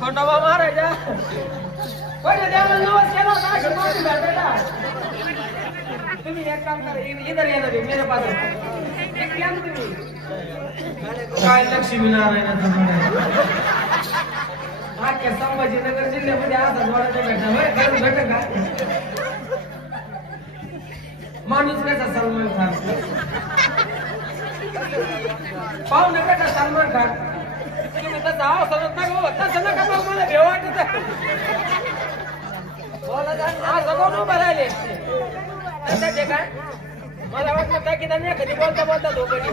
खोटोबा महाराजा पहिले देवाला नवस केला होता अशी माफी भेटायला तुम्ही एक काम करा इधर या ना मेरे पास एक या ना तुम्ही काय लक्ष्मीनारायणाचा अख्ख्या संभाजीनगर जिल्ह्यामध्ये असा जोडाचा भेटला खरंच भेट का माणूस कसा सलमान खान पाहू नका का सलमान खान तुम्ही तसं आव सरत नाही हो तसं नका मग मला भेव वाटत सगळं उभं राहिले ते काय मला वाटलं की त्यांनी कधी बोलता बोलता धोकडी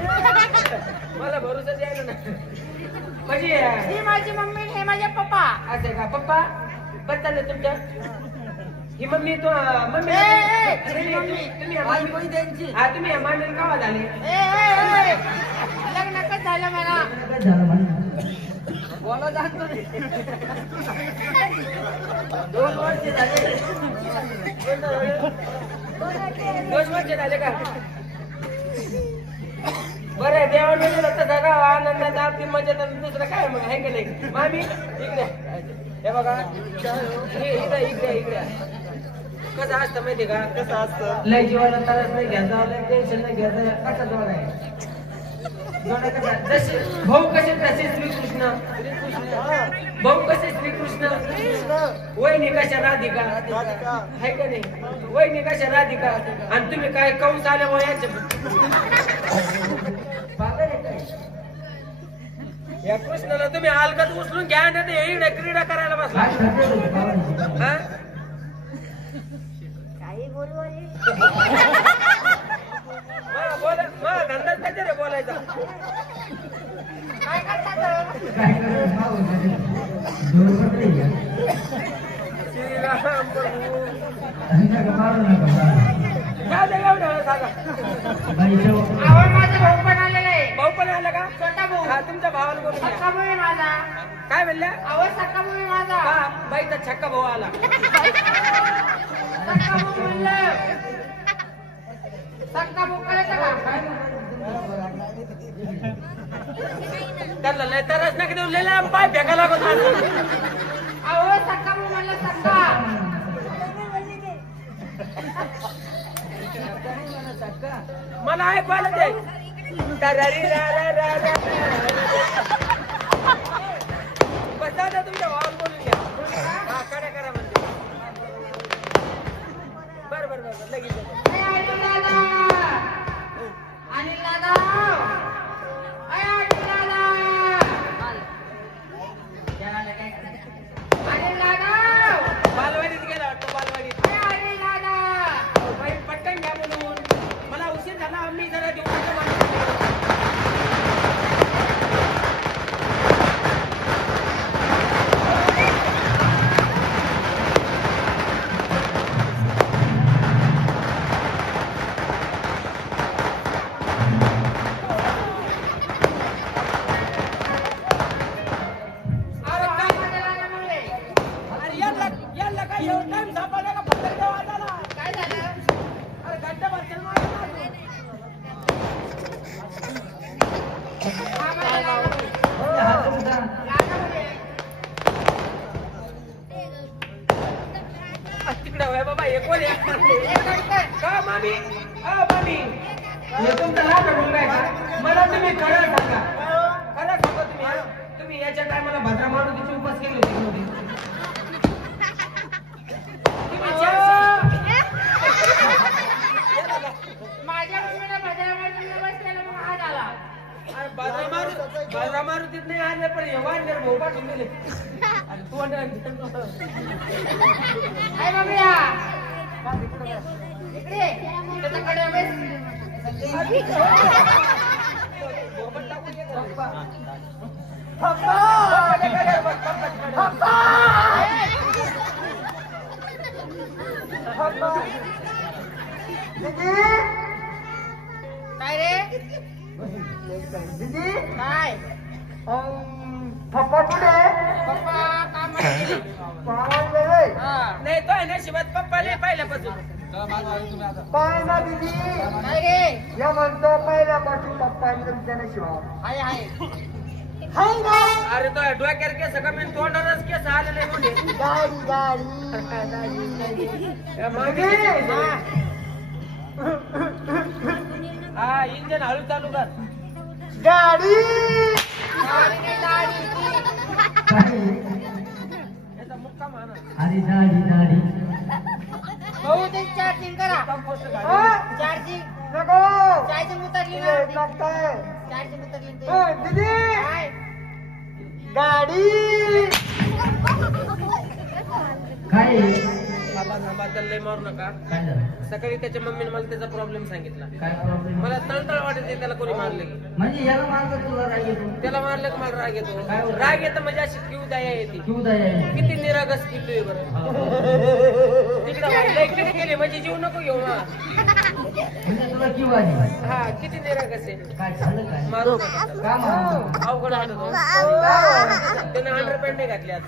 मला भरोसा द्यायला ना म्हणजे ही माझी मम्मी हे माझे पप्पा असे का पप्पा बदल तुमच्या ही मम्मी तो मम्मी तुम्ही हा तुम्ही मांडण कावा झाले लग्न कसं झालं मला बोला जातो 2 वर्ष झाले 2 वर्ष झाले का बरं देवाने दिलं तर सगळं आनंदाचा आपली मजा दुसरं काय मग आहे की नाही मामी इकडे हे बघा इकडे इकडे इकडे कसं असतं माहिती का कसं असतं लय जीवाला त्रास नाही घ्यायचा लय टेन्शन नाही घ्यायचं कसा जोड आहे जसे भाऊ कसे तसे श्रीकृष्ण भाऊ कसे श्रीकृष्ण वहिनी कशा राधिका आहे का नाही वहिनी कशा राधिका आणि तुम्ही काय कंस आल्या वयाचे या कृष्णाला तुम्ही अलगत उचलून घ्या ना ते इकडे क्रीडा करायला बसला काही बोलू बोला मग धंदाच काय रे बोलायचा काय करतात माझा भाऊ पण आलेला आहे भाऊ पण आला का छोटा भाऊ हा तुमच्या भावाला बोलून घ्या. सक्का भाऊ आहे माझा काय म्हणल्या आवाज सक्का भाऊ आहे माझा बाईचा छक्का भाऊ आला सक्का भाऊ म्हणलं सक्का भाऊ करायचं का त्याला लय तरच नका देऊ लय लांब पाय फेका लागत अहो सक्का भाऊ म्हणलं सक्का मला ऐकवायला ते बसा ना तुमच्या भावाला बोलून घ्या हा करा करा म्हणते बरं बरं बरं लगेच अनिल दादा अनिल दादा बालवाडीत गेला वाटतं बालवाडीत पटकन घ्या बोलून मला उशीर झाला आम्ही जरा देऊ मला तुम्ही खरं सांगा तुम्ही याच्या टायमाला भद्रा मारुतीची उपास केली होती माझ्या मम्मीला भद्रा मारुतीला बसलेला मग हात आला भद्रा मारुतीत नाही आले पण हे वाढले भाऊ पाठवून दिले आणि तू आई मम्मी इकडे त्याच्याकडे बस काय रे दीदी काय पप्पा कुठे पप्पा काम नाही तो आहे ना शिवात पप्पा नाही पहिल्यापासून काय ना दिदी काय रे या म्हणतो पहिल्यापासून पप्पांचं विचारण्या शिवाय हाय हाय हाय ना अरे तो डोक्यावर केस का मी तोंडावरच केस आलेले म्हणजे गाडी गाडी हा इंजन हळू चालू कर गाडी याचा मुक्का माना अरे गाडी गाडी भाऊ ते चार्जिंग करा कंपोस्ट गाडी चार्जिंग नको चार्जिंग उतरली ये ना लागतंय चार्जिंग उतरली ए, ते दीदी काय गाडी काय बाबा थांबा त्याला लय मारू नका काय झालं सकाळी त्याच्या मम्मीने मला त्याचा प्रॉब्लेम सांगितला काय प्रॉब्लेम मला तळतळ वाटत आहे त्याला कोणी मारलं की म्हणजे याला मारलं तुला राग येतो त्याला मारलं की मला राग येतो काय होतं? राग येतं म्हणजे अशी किव दया येते तू दया किती निरागस किती बरं तिकडे लय किती केली म्हणजे जीव नको घेऊ मा म्हणजे तुला किव आली हा किती निरागस आहे काय झालं काय मारू नका का मारतो अवघड वाटत हो. त्याने अंडरपॅन्ट नाही घातली आज